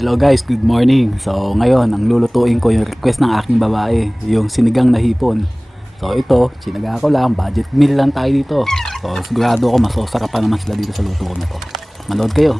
Hello guys, good morning. So ngayon, ang lulutuin ko yung request ng aking babae, yung sinigang na hipon. So ito, sinaga ko lang, budget meal lang tayo dito. So sigurado ako masosarapan naman sila dito sa luto ko na to. Manood kayo.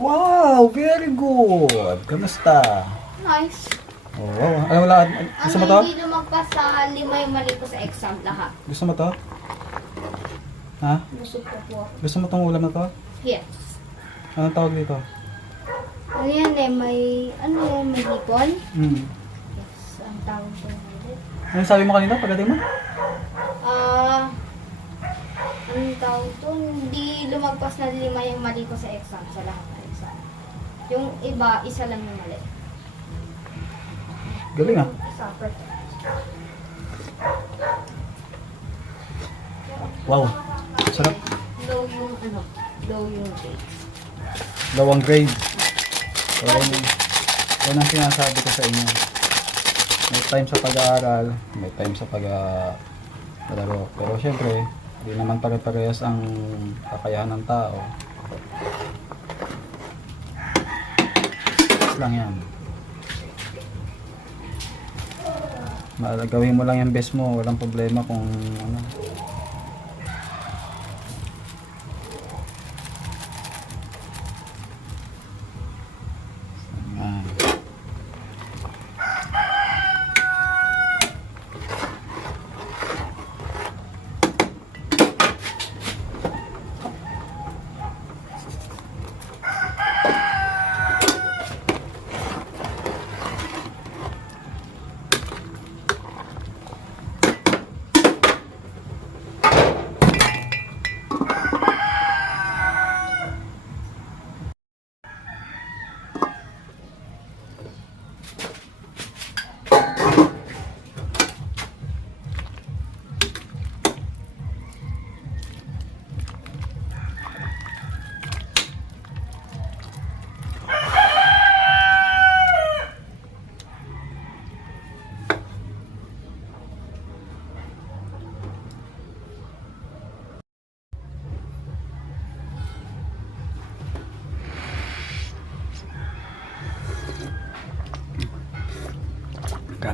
Wow, very good. Kamusta? Nice. Oh, wow. Ano wala? Gusto mo to? Hindi lumagpas sa 5 yung mali ko sa exam lahat. Gusto mo to? Ha? Busog ko po. Gusto mo tong ulam na to? Yes. Anong tawag dito? Ano yan eh, may hipon? Hmm. Yes, ang tawag ko ulit. Ano sabi mo kanina pagdating mo? Anong tawag to? Hindi lumagpas na 5 yung mali ko sa exam, sa lahat ng exam. Yung iba, isa lang yung mali. Galing ah. Isa, perfect. Wow. Sarap. Low yung grades. Lawang grade. Yan ang sinasabi ko sa inyo. May time sa pag-aaral, may time sa pag-laro. Pero syempre, hindi naman pare-parehas ang kakayahan ng tao. Lang yan. Gawin mo lang yung best mo, walang problema kung ano.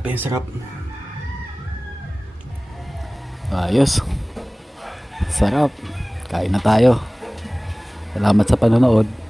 Grabe yung sarap. Ayos. Sarap. Kain na tayo. Salamat sa panonood.